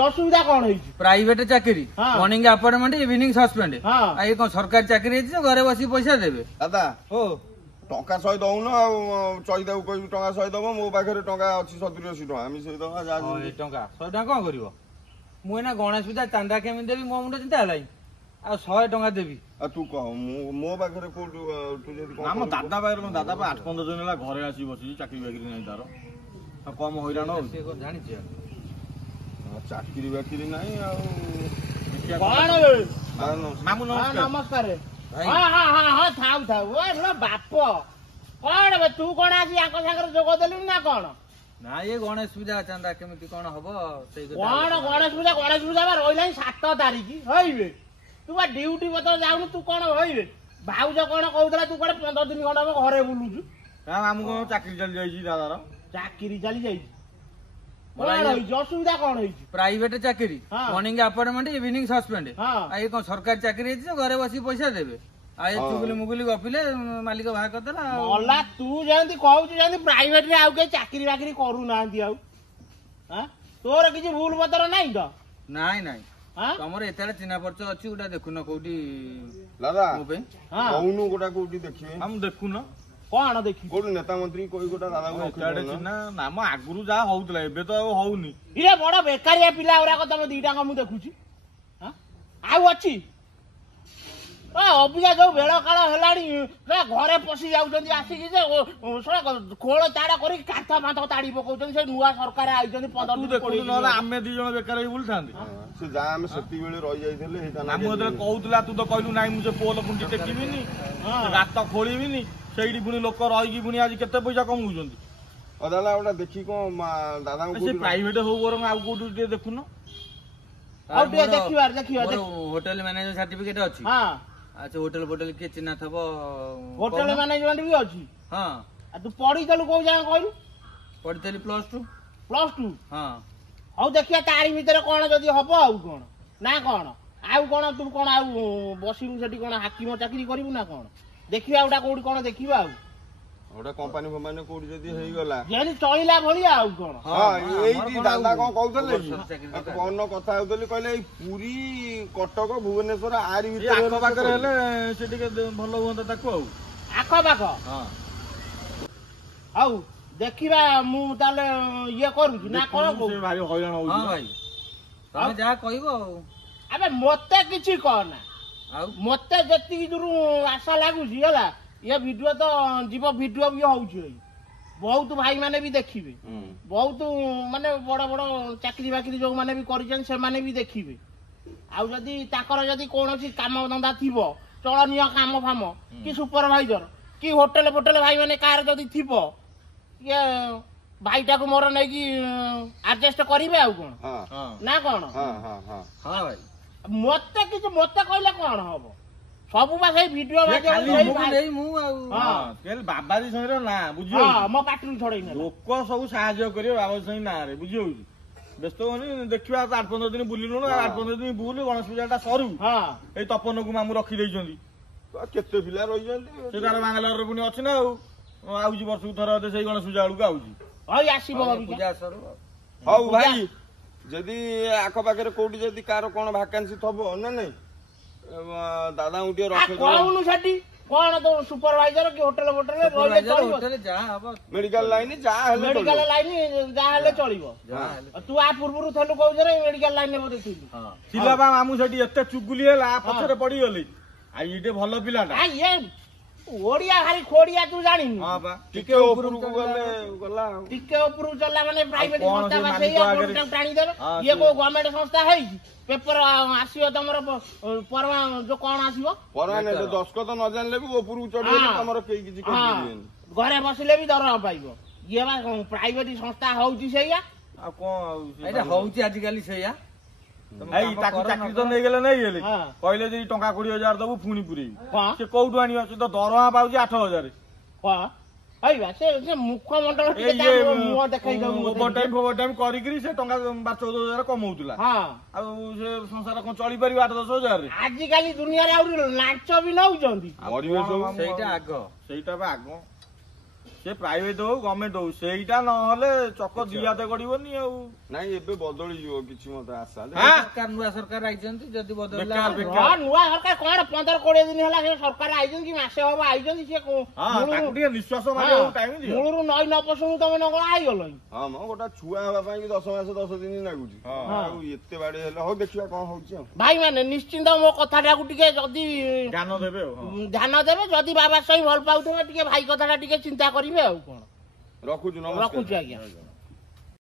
असुविधा कौन प्राइवेट चाकरी मॉर्निंग अपॉइंटमेंट इवनिंग सस्पेंड ये कौन सरकारी चाकरी घरे बस पैसा देवे दादा ओ टंका 100 दउन चईदा को टंका 100 दबो मो पाखरे टंका अछि 70 80 टंका हम से दबा जा टंका 100 टंका कौन करिवो मु एना गणेश पूजा चांदा केमी देबी मो मुंड चिंता हलाई आ 100 टंका देबी आ तू कह मो पाखरे को तू जदी हम दादा पाखरे दादा 8-15 दिन ला घरे आसी बसी चाकरी बाकरी नै तारो कम हैरान हो से को जानि छ चाकरी बाकरी नाही आ कौन मामू नमस्कार हां हां हां हां थाउ थाउ ओ लो बाप कौन बे तू कोन आसी आको सागर जोग देलु ना कौन ना ये गणेश पूजा चांदा केमिति कोन हबो सेई कौन गणेश पूजा बा रोइलाई 7 तारिख होइबे तू बा ड्यूटी बत जाउनु तू कोन होइबे भाउज कोन कहउतला तू कोन 15 दिन खंड घरे बुलुछु का मामू को चाकरी चल जाई छी दादार चाकरी चली जाई असुविधा कौन प्राइवेट चाकरी मॉर्निंग अपॉइंटमेंट इवनिंग सस्पेंड ये कौन सरकारी चाकरी घरे बस पैसा देवे चुगली मुगली गपिले मालिक बाहा करदेला तू जयंती कहू जयंती प्राइवेट रे आउ के चाकरी बाकरी करू नांती आउ तोर किछि भूल पतर नाही तो नाही नाही तमर एताले चिन्हा परिचय अछि उडा देखुन कोठी दादा कहूनु गोटा कोठी देखिए हम देखुन कौन देखि कोठी नेता मंत्री कोई गोटा दादा को एटाडे चिन्हा नाम आगुरु जा होउतला एबे तो होउनी इरे बड़ बेकारिया पिला ओरा को तमे दीटा को मु देखुची आउ अछि अबिया जो बेल काल हेलाणी घरे पशि जाउछन्ती आसिकी जे खोल ताड़ा करी काथा माथ ताड़ी पकाउछन्ती से नुआ सरकार आइछन्ती 15 दिन कोडी नला आमे दी जण बेकार ही बुलथांती से जा हम सेती बेले रहि जाइथिले हे काना नामु एते कहउतला तू तो कहलु नाइ मु से पोल पुंडी टेकिबिनी रात खोलिबिनी सेइडी पुनी लोक रहिकी पुनी आज केते पैसा कमाउछन्ती अदाला ओटा देखि को दादा को से प्राइवेट हो बरम आ कोठी देखुन आ देखिबार होटल मैनेजर सर्टिफिकेट अछि हां अच्छा होटल के चिन्हा थबो होटल मैनेजमेंट भी अछि हां आ तू पढी तलु को जा कहलु पढितली +2 हां हौ देखिया तारी भीतर कोन जदी हबो आउ कोन ना कोन आउ कोन तू कोन आउ बसिबु सेठी कोन हाकिम चाकरी करिवु ना कोन देखिया उडा कोडी कोन देखिबा आउ ओडा कंपनी फमाने कोडी जदी हेई गला जेनी चलिला भलिया आउ कोन हां एई दादा कोन कहउतले कोन कथा होतली कहले ए पूरी कटक भुवनेश्वर आरी भीतर आखो पाकर हेले सेठी के भलो होंता ताको आखो पाखो हां हौ देखिबा मु ताले ये करू ना कोन को भाई हयरान होउ हां भाई तमे जा कहिबो अबे मते किछि कहना आ मते जति दुरु आशा लागु जिला ये वीडियो तो जीव वीडियो भी होउछि बहुत भाई माने भी देखिबे बहुत माने बड़ बड़ चाकरी बाकरी जो माने भी करिछन से माने भी देखिबे आ जदी ताकर जदी कोनोसी काम धंदा थिबो चलनिय काम फाम कि सुपरवाइजर कि होटल भाई माने कार जदी थिबो ये भाईटा को मोर नै कि एडजस्ट करिवे आ कोन हां ना कोन हां हां हां हां भाई मते किछ मते कहले कोन हबो सबु बा सेई वीडियो भाई मु हां केल बाबाजी सहिरो ना बुझियो हां म पाटनु छोड़ै ना लोक सब सहाय्य करियो बाबा सही ना रे बुझियो व्यस्त होनी देखिबा 8-15 दिन बुलिलु ना 8-15 दिन बुल गणेश पूजाटा सरू हां ए तपन को मामू रखी दैछन्ती केते पिला रहि जंती से तार बांगालोर रे पुनी अछि ना आउजी वर्ष थरा दे सेई गणेश पूजा आलु आउजी हई आसीबो पूजा सरू हौ भाई जदी आखो पाखरे कोडी जदी कार कोन वैकेंसी थबो ना नै दादा उठिए रखे कोन छटी कोन तो सुपरवाइजर कि होटल रोले चलिबो होटल जा हबो मेडिकल लाइन जा हेले मेडिकल लाइन जा हेले चलिबो तू आ पुरपुरु थलु कहजरे मेडिकल लाइन ने बोते थिलु हां सिला बा मामू सेठी एते चुगुली हेला पछरे पड़ी गले आ इटे भलो पिलाटा आ ये ओडिया खाली खोडिया तू जानि हां बा टिके ऊपर को गला टिके ऊपर चला माने प्राइवेट संस्था बा सेया कॉन्ट्रैक्ट टाणी देबे ये को गवर्नमेंट संस्था है पेपर आसीयो तमरो परवा जो कोन आसीयो परवा ने 10 को तो न जानले भी ऊपर चढ़ले तमरो केई किछि कर घरे बसिले भी दरमा पाइबो ये बा प्राइवेट संस्था होउची सेया आ कोन एटा होउची आज काली सेया एई ताकि चाकरी तो नै गेले कहले जे टंका 20000 दबु फुनी पुरी से कोउडु आनियो से तो दरमा पाउची 8000 हां हई बा से मुख्यमंडल के मुह देखाई दउ ओवर टाइम करी करी से टंका 14000 कमौतला हां आ से संसार कोन चली परिबा 8-10 हजार आज काली दुनिया रे आउरी लांच भी नउ जंदी परिवेश सेटा आगो सेटा बा आगो ସେ ପ୍ରାଇଭେଟ ହଉ ଗଭର୍ଣ୍ଣମେଣ୍ଟ ହଉ ସେଇଟା ନହେଲେ ଚକ ଦି ହାତ ଗଡିବନି ଆଉ। ନାଇଁ ଏବେ ବଦଳିଯିବ କିଛି ମତେ ଆଶା। ନୂଆ ସରକାର ଆଇଛନ୍ତି ଯଦି ବଦଳିଲା ନୂଆ ସରକାର କଣ 15-20 ଦିନ ହେଲା ସେ ସରକାର ଆଇଛନ୍ତି କି ମାସେ ହବ ଆଇଛନ୍ତି ସେ ଟିକେ ନିଶ୍ୱାସ ମାରିବାକୁ ଟାଇମ ଦିଅ। ମୂଳରୁ ନଈ ନ ପଶୁଣୁ ତମେ ନଗଳା ହେଇଗଲଣି। ହଁ ମ ଗୋଟେ ଛୁଆ ହବା ପାଇଁ କି 10 ମାସ 10 ଦିନ ଲାଗୁଛି ଆଉ ଏତେ ବାଡି ହେଲେ ହଉ ଦେଖିବା କଣ ହଉଛି ଆଉ। ଭାଇ ମାନେ ନିଶ୍ଚିନ୍ତ ମୋ କଥାଟାକୁ ଟିକେ ଯଦି ଧ୍ୟାନ ଦେବେ ଆଉ ଧ୍ୟାନ ଦେବେ ଯଦି ବାବା ସାହି ଭଲ ପାଉଥିବେ ଟିକେ ଭାଇ କଥାଟା ଟିକେ ଚିନ୍ତା କରିବେ ଆଉ କଣ। ରଖୁଛୁ ରଖୁଛୁ ଆଜ୍ଞା।